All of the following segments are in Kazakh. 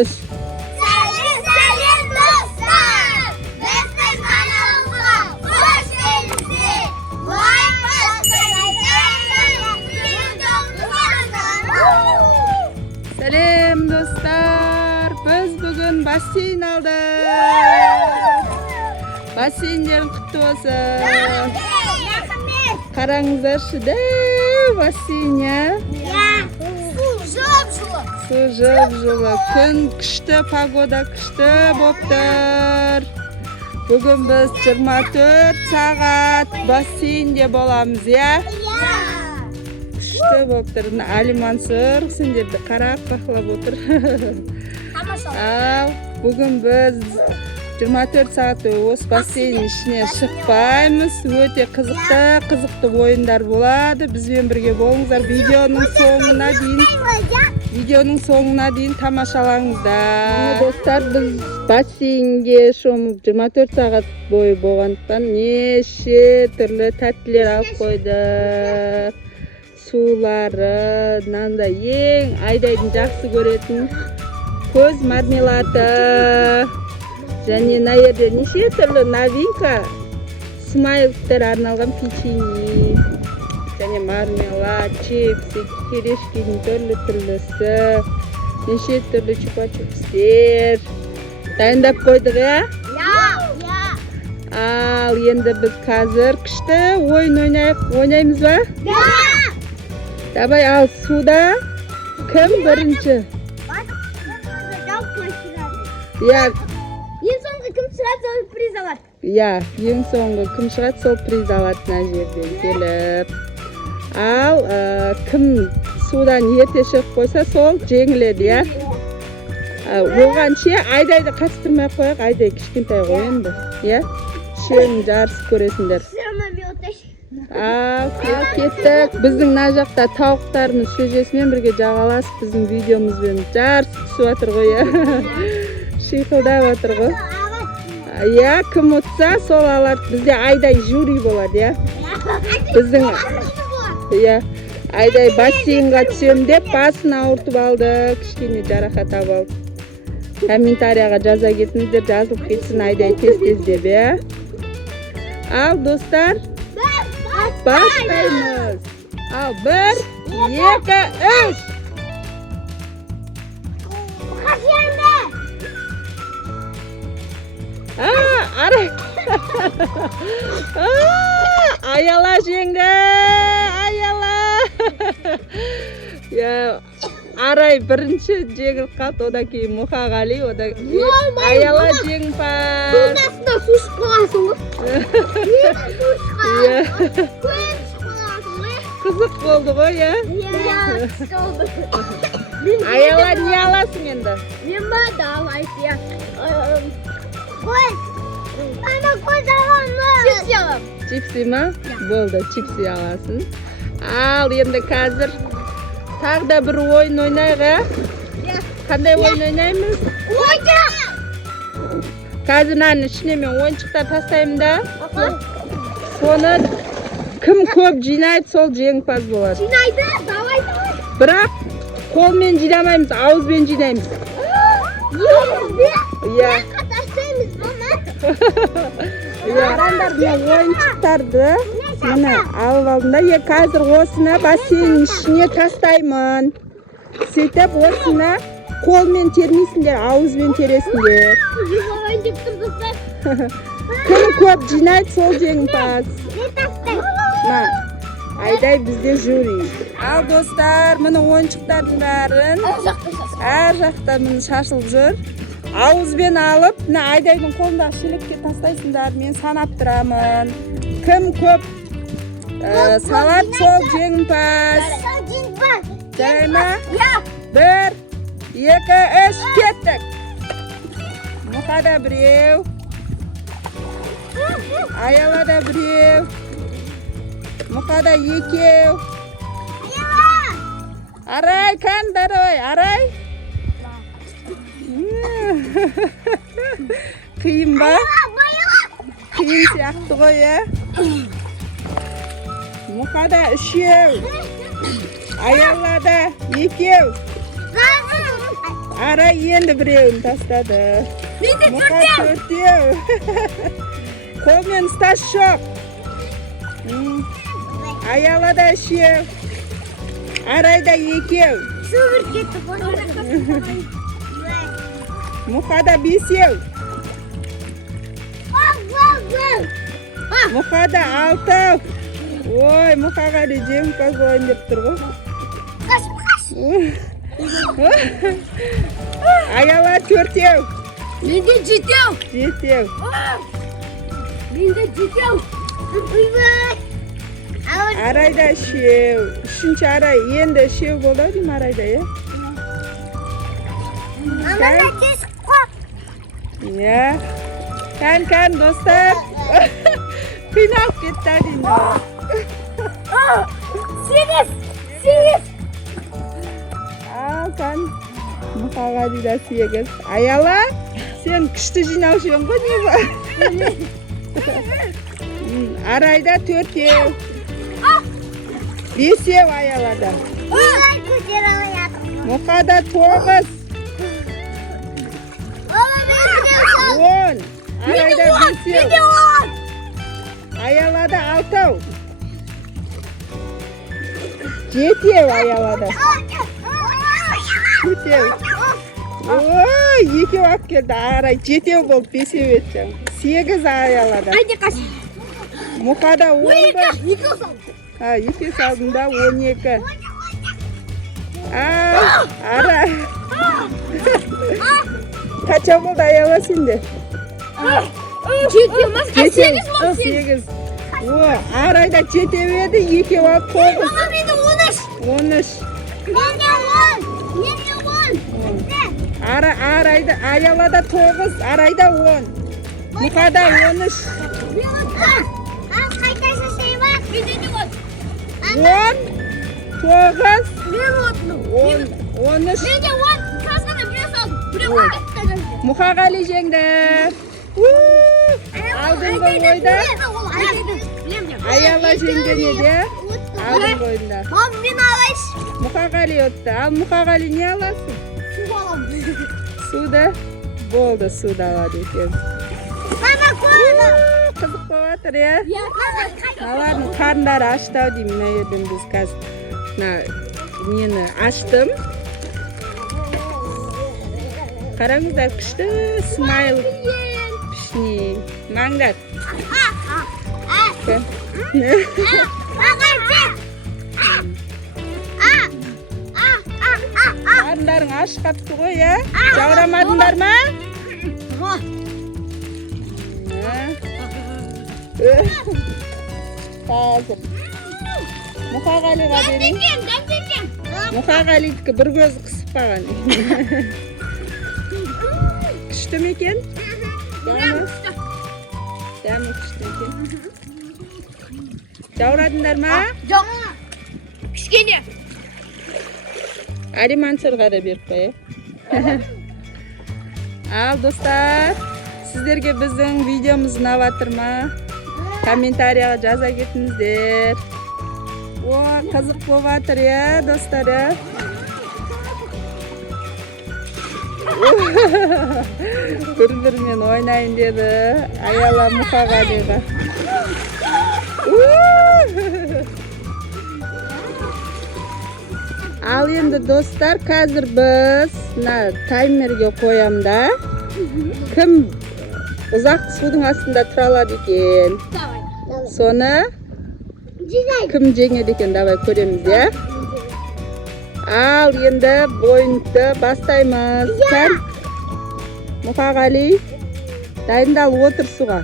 Сәлем достар! Біздің каналға қош келдіңіздер! Сәлем достар! Біз бүгін бассейн алдық. Бассейндерің құтты болсын. Қараңыздаршы да бассейн, Су жып-жылы. Күн күшті, погода күшті болып тұр. Бүгін біз 24 сағат бассейнде боламыз, Күшті болып тұр. Алимансыр сендерді қарап бақылап отыр. Ал бүгін біз 24 сағат осы бассейн ішіне шықпаймыз. Өте қызықты ойындар болады. Бізбен бірге болыңыздар. Видеоның соңына дейін тамашалаңыздар. Достар, біз бассейнге шомылып 24 сағат бойы болғандықтан неше түрлі тәттілер алып қойдық. Сулары, мынандай ең Айдайдың жақсы көретін көз мармелады. Және мына жерде неше түрлі новинка смайлықтар арналған печенье. Және мармелад, чипсы, керешкенің түрлі-түрлісі, неше түрлі чупа-чупстер. Дайындап қойдық, Ал енді біз қазір күшті ойын ойнаймыз ба? Давай, ал суда кім бірінші? Ең соңғы кім шығады, сол приз алады. Ең соңғы кім шығады, сол приз алады мына жерден келіп. Ал кім судан ерте шығып қойса, сол жеңіледі, Оған Айдайды қатыстырмай қояқ, Айдай кішкентай ғой енді, Шен жарысып көресіңдер. Ал кеттік. Біздің мына жақта тауықтарымыз шөжесімен бірге жағаласып, біздің видеомызбен жарысып түсіп жатыр ғой, Шиқылдап жатыр ғой. Кім ұтса, сол алады. Бізде Айдай жюри болады, Біздің Айдай бассейнға түсем деп басын ауыртып алды, кішкене жарақат алып. Комментарияға жаза кетіңіздер, жазылып кетсін Айдай тез-тез деп, Ал достар, бастаймыз. Ал 1, 2, 3. Арай. Аяла жеңді. Аяла. Арай бірінші жеңіліп қалды, одан кейін Мұқағали, одан кейін Аяла жеңімпаз. Судың астында су ішіп қаласың ғой. Қызық болды ғой, Аяла не аласың енді? Мен ба, давай, Ана көз аламын. Чипси алам. Чипси ма? Болды, чипси аласың. Ал енді қазір тағы да бір ойын ойнайық, Қандай ойын ойнаймыз? Ойыншық. Қазір мынаның ішіне мен ойыншықтар тастаймын да. Соны кім көп жинайды, сол жеңімпаз болады. Жинайды, давай. Бірақ қолмен жинамаймыз, ауызбен жинаймыз. Арандар мен ойыншықтарды міне алып алдым да. Қазір осыны бассейннің ішіне тастаймын. Сөйтіп осыны қолмен термейсіңдер, ауызбен тересіңдер. Кім көп жинайды, сол жеңімпаз. Айдай бізде жюри. Ал достар, міне ойыншықтардың бәрін әр жақта міне шашылып жүр. Ауызбен алып, Айдайдың қолындағы шелекке тастайсыңдар, мен санап тұрамын. Кім көп салат, сол жеңімпаз. Жарай ма? 1, 2, 3, кеттік. Мұқада біреу. Аялада біреу. Мұқада екеу. Арай, қандар ой, Арай. Қиын ба? Қиын сияқты ғой, Мұқада 3, Аялада 2. Арай енді біреуін тастады. Мұқа төртеу. Қолмен ұсташ жоқ. Аялада үшеу. Арайда екеу. Мұқада бесеу. Мұқада алтау. Ой, Мұқаға да жеңімпаз болайын деп тұр ғой. Аяла төртеу. Менде жетеу. Жетеу. Менде жетеу. Арайда үшеу. Үшінші арай. Енді үшеу болады деймін арайда, е? Иә. Кән, достар. Қиналып кетті әдейді. Сегіз. Ал, кән. Мұқаға дейді 8. Аяла, сен күшті жинаушың ғой, не бар? Арайда 4. 5 аялада. Мұқада 9. 10. Арайда 5. Аялада 6. 7 аялада. 7. Ой, 2 алып келді. Арай 7 болып 5 өтті. 8 аялада. Мұқада 11. 2 салдында 12. Ара. Қанша болды аяла сенде? 8. Арайда 7 еді, 2 алып 9. 13. Арайда аялада 9, арайда 10. Мұқада 13. 10, 9, 13. Мұқағали жеңді. Алдыңғы ойда аяла жеңген еді. Алдыңғы ойында. Мұқағали өтті. Ал Мұқағали не аласың? Суды? Болды, суды алады екен. Қызық болатыр, е? Алардың қарындары аштау деймін. Мына ерден біз қазір нені аштым. Қараңыздар, күшті смайл пішіне. Маңдар. Қарындарың аш қапты ғой, е? Жаурамадыңдар ма? Қазір Мұқағалиға берейін. Мұқағалидікі бір көзі қысып баған. Күшті ме екен? Дәмі күшті екен. Жаурадыңдар ма? Жоқ. Кішкене. Алиманшырға да беріп қой. Ал, достар, сіздерге біздің видеомыз ұнап жатыр ма? Комментарияға жаза кетіңіздер. Қызық болып жатыр, е, достар, е? Бір-бірмен ойнайын деді. Аяла Мұқағалиға. Ал енді достар, қазір біз таймерге қоям да. Кім ұзақ судың астында тұра алады екен? Соны кім жеңеді екен? Давай көреміз, е? Ал енді ойынды бастаймыз. Кән, Мұқағали, дайындал, отыр суға.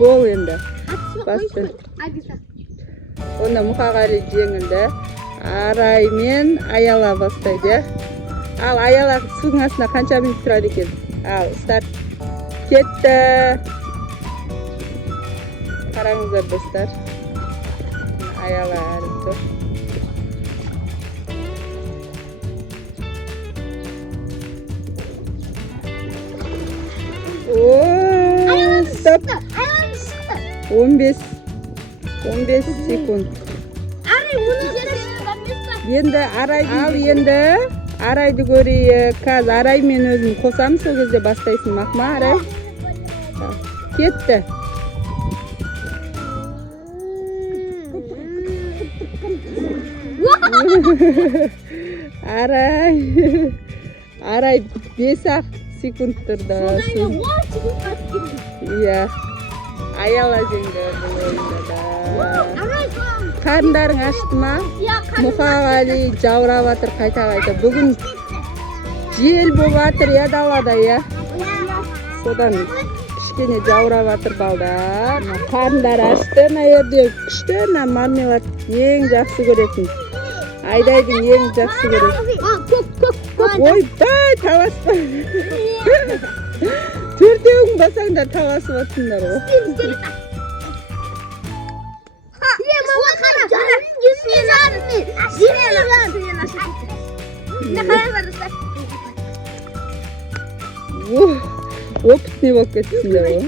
Бол енді. Бастын. Онда Мұқағали жеңілді. Арай мен аяла бастайды. Ал аяла судың астында қанша минут тұрады екен? Ал, старт. Кетті. Қараңыздар, достар. Аяла әрі тұр. Стоп. 15 секунд. Енді ал енді Арайды көрейік. Қазір Арай мен өзім қосамын, сол кезде бастайсың мақма Арай. Кетті. Арай 5 секунд тұрды. Иә. Аяла жеңді бұл ойында да. Қарындарың ашты ма? Мұқағали жаурап жатыр қайта-қайта. Бүгін жел болып жатыр я далада, я. Содан кішкене жаурап жатыр балдар. Қарындар ашты, мына жерде күшті, мармелад ең жақсы көретін. Айдайдың ең жақсы көретін. Ойбай, таласпа. Төртеуің басаңдар таласып жатсыңдар ғой. Опытный болып кеттіңдер ғой.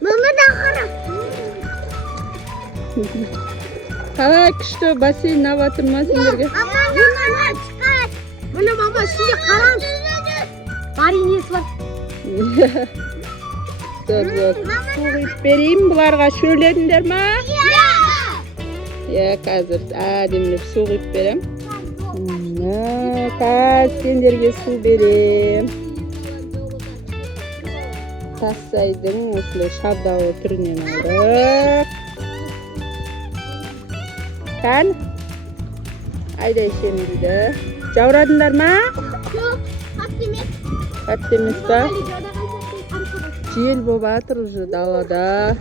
Мама, да қара. Қалай күшті бассейн аватыр ма сендерге? Мына мама ішінде қараңыз. Бар енесі бар. Зор. Су құйып берейін, бұларға шөледіңдер ма? Иә, қазір әдемілеп су құйып берем. Қазір сендерге су берем. Тассайдың осылай шабдалы түрінен алдық. Қан? Айда ішем дейді. Жаурадыңдар ма? Жоқ, қатты емес. Қатты емес па? Жел болып жатыр уже далада.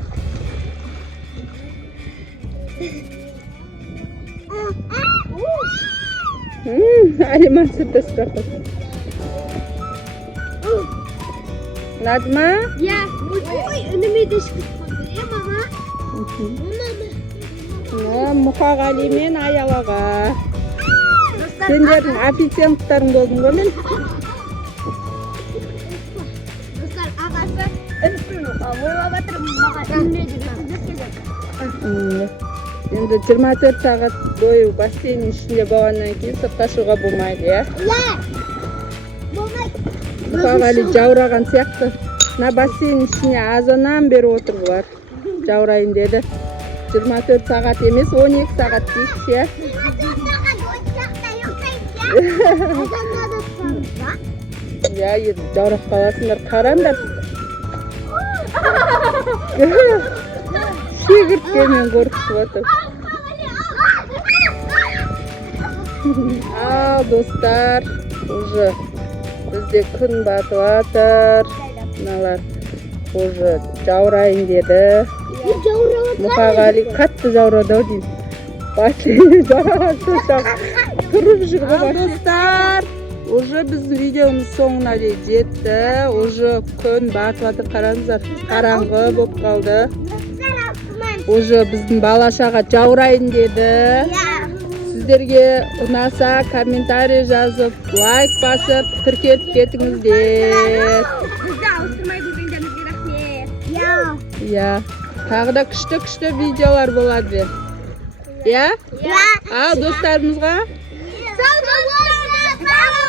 Алиман сыртта сұрақ қой. Ұнады ма? Иә. Ой, үніме де шығып қалды, е мама? Мұқағали мен Аялаға. Сендердің официанттарың болдың ғой мен? Достар, ағасы үппін ойлап жатыр, маған үніме де Енді 24 сағат бойы бассейннің ішінде болғаннан кейін сыртқа шығуға болмайды, иә? Иә. Болмайды. Мұқағали жаураған сияқты. Мына бассейннің ішіне азаннан бері отыр бұлар. Жаурайын деді. 24 сағат емес, 12 сағат дейсіз, иә? 24 сағат 12 сағатта ұйықтайды, Иә, иә? енді жаурап қаласыңдар, қараңдар. Шегірткемен қорқытып отыр. Ал достар, уже бізде күн батып жатыр. Мыналар уже жаурайын деді. Мұқағали қатты жаурады-ау деймін. Бассейнде жаураған шошақ тұрып жүр ғой. Ал достар, уже біздің видеомыз соңына дейін жетті. Уже күн батып жатыр, қараңыздар. Қараңғы болып қалды. Уже біздің балашаға жаурайын деді. Сіздерге ұнаса комментарий жазып, лайк басып, тіркеліп кетіңіздер. Бізді ауыстырмай көргендеріңізге рахмет. Иә. Тағы да күшті видеолар болады. Иә? Иә. Ал достарымызға Сау болыңыздар.